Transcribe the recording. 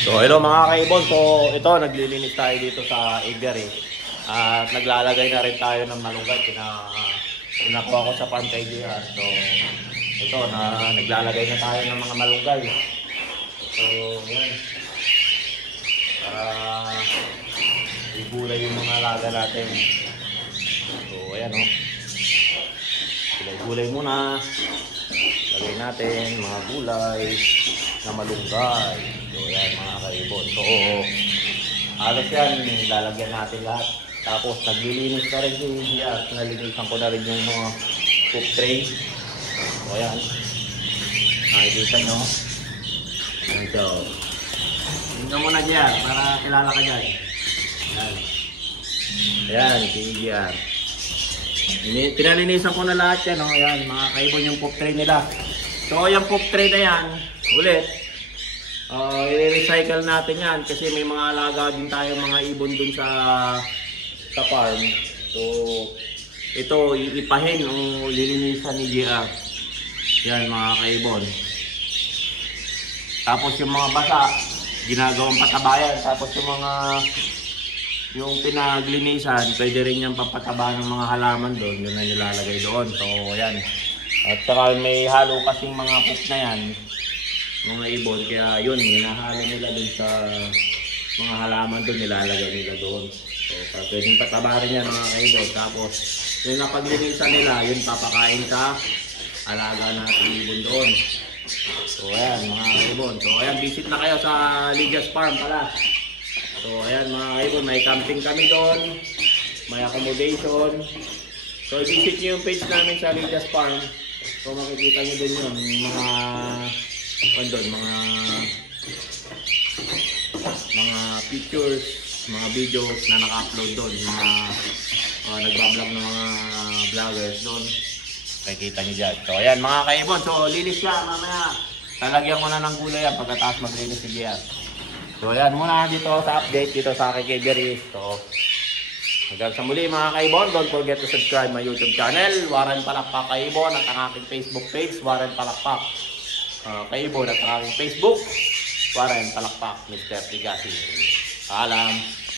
So hello mga kaibon, so ito naglilinis tayo dito sa aviary at naglalagay na rin tayo ng malunggay. Pinakuha ko sa farm kay JR. So ito naglalagay na tayo ng mga malunggay. So yan, para ibulay yung mga alaga natin. So ayan o, gulay muna. Lagay natin mga gulay na malunggay. So yan mga kaibon. So halos yan, lalagyan natin lahat. Tapos naglilinis na rin yung JR. Nalinisan ko na rin yung mga cook tray. So yan, nakikita nyo. Ito, tingnan mo na JR para kilala ka dyan. Yan, ayan si JR. Pinalinisan ko na lahat yan. Ayan mga kaibon yung cook tray nila. So yung cook tray na yan ulit, i-recycle natin yan kasi may mga alaga din tayo mga ibon dun sa farm. So ito ipahin o lilinisan ni JR. Yan mga kaibon. Tapos yung mga basa ginagawang patabayan. Tapos yung pinaglinisan pwede rin yung papataba ng mga halaman doon. Yun na nilalagay doon. So yan. At saka may halo kasing mga poop na yan, mga ibon, kaya yun, hinahalo nila dun sa mga halaman doon, nilalagay nila doon. So pwedeng pataba rin yan mga kaibon. Tapos yung napaglinisan nila, yun papakain sa alaga natin ibon doon. So ayan mga kaibon. So ayan, visit na kayo sa Lydia's Farm pala. So ayan mga kaibon, may camping kami doon, may accommodation. So visit nyo yung page namin sa Lydia's Farm. So makikita nyo din yun, mga pictures, mga videos na naka-upload doon, mga nagbablog ng mga vloggers doon. Makikita nyo dyan. So ayan mga kaibon, so linis siya mamaya. Talagyan ko na ng gulay yan pagkatapos maglinis si JR. So ayan muna dito sa update dito sa aking Kiberi. So hanggang sa muli mga kaibon, don't forget to subscribe my YouTube channel, Warren Palakpak Kaibon, at ang aking Facebook page, Warren Palakpak Kaibon, at ang aking Facebook, Warren Palakpak Mr. Tigasi. Paalam!